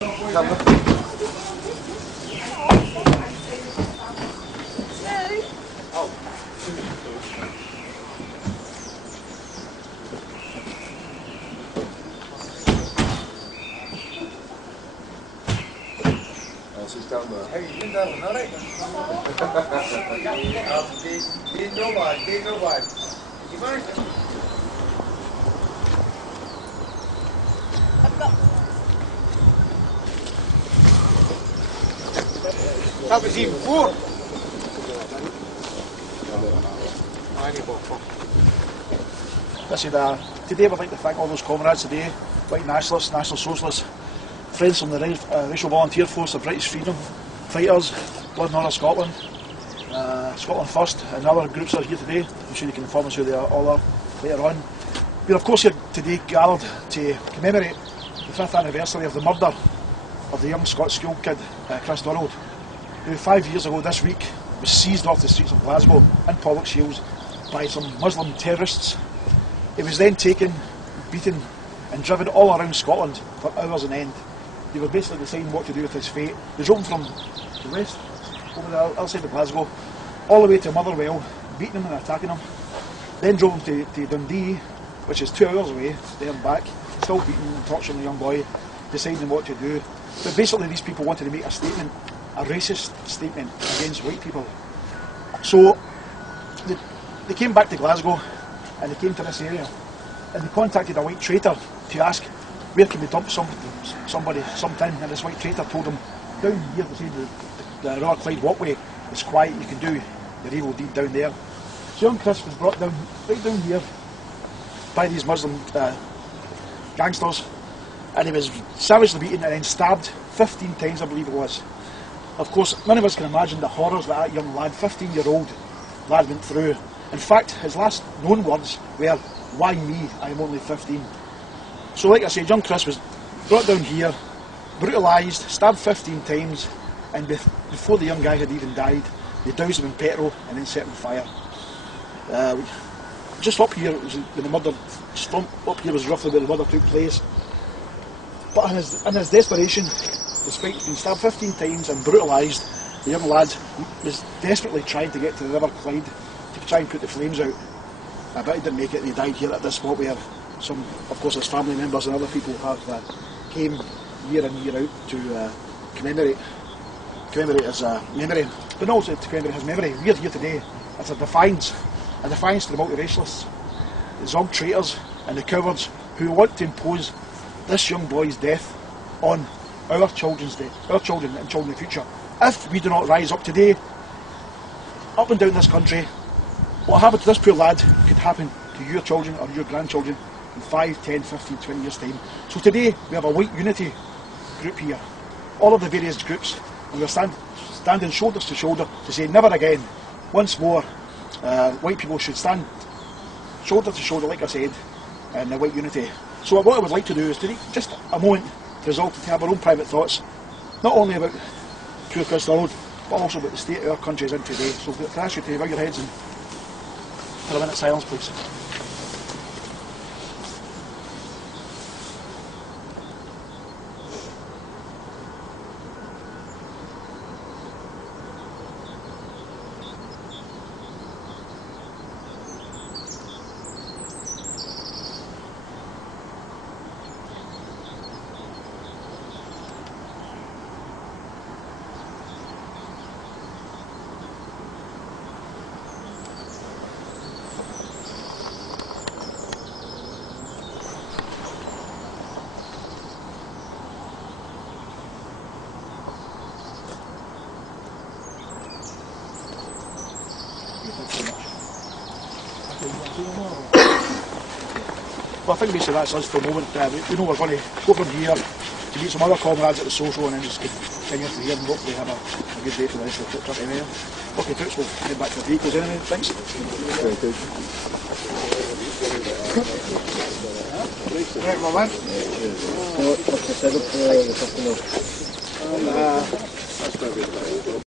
She's down there. How you doing, darling? All right? Did no bad. Did you manage to... That was even before. Listen, today we'd like to thank all those comrades today, white nationalists, National Socialists, friends from the Racial Volunteer Force, the British Freedom Fighters, Blood and Honour Scotland, Scotland First, and other groups are here today. I'm sure you can inform us who they all are later on. We're of course here today gathered to commemorate the 5th anniversary of the murder of the young Scots school kid, Kris, who 5 years ago this week was seized off the streets of Glasgow in Pollock Shields by some Muslim terrorists. He was then taken, beaten and driven all around Scotland for hours on end. They were basically deciding what to do with his fate. They drove him from the west, over the other side of Glasgow, all the way to Motherwell, beating him and attacking him. Then drove him to Dundee, which is 2 hours away, there and back, still beating and torturing the young boy, deciding what to do. But basically these people wanted to make a statement, a racist statement against white people. So they came back to Glasgow and they came to this area and they contacted a white traitor to ask where can we dump something, and this white traitor told them down here, they said the Royal Clyde walkway is quiet, you can do your evil deed down there. So young Kris was brought down, right down here by these Muslim gangsters, and he was savagely beaten and then stabbed 15 times, I believe it was. Of course, none of us can imagine the horrors that young lad, 15-year-old lad, went through. In fact, his last known words were, "Why me? I am only 15." So like I said, young Kris was brought down here, brutalised, stabbed 15 times, and before the young guy had even died, they doused him in petrol and then set him on fire. Just up here, the murder, just up here was roughly where the murder took place. But in his desperation, despite being stabbed 15 times and brutalised, the young lad was desperately trying to get to the River Clyde to try and put the flames out. But he didn't make it and he died here at this spot where some, of course, his family members and other people have came year in, year out to commemorate his memory, but not also to commemorate his memory. We're here today as a defiance to the multiracialists, the Zog traitors and the cowards who want to impose this young boy's death on our children and children in the future. If we do not rise up today, up and down this country, what happened to this poor lad could happen to your children or your grandchildren in 5, 10, 15, 20 years time. So today we have a white unity group here, all of the various groups, and we're standing shoulder to shoulder to say never again. Once more, white people should stand shoulder to shoulder, like I said, in the white unity. So what I would like to do is to take just a moment to resolve to have our own private thoughts, not only about poor Kris, but also about the state our country is in today. So can I ask you to bow your heads and for a minute's silence, please. Well, I think basically that's us for the moment. We know we're going to go from here to meet some other comrades at the social and then just continue from here and hopefully have a good day for the rest of the trip anyway. Okay, folks, we'll head back to the vehicles anyway. Thanks. Very good. Right, my man. What's the setup for the customer? That's going to be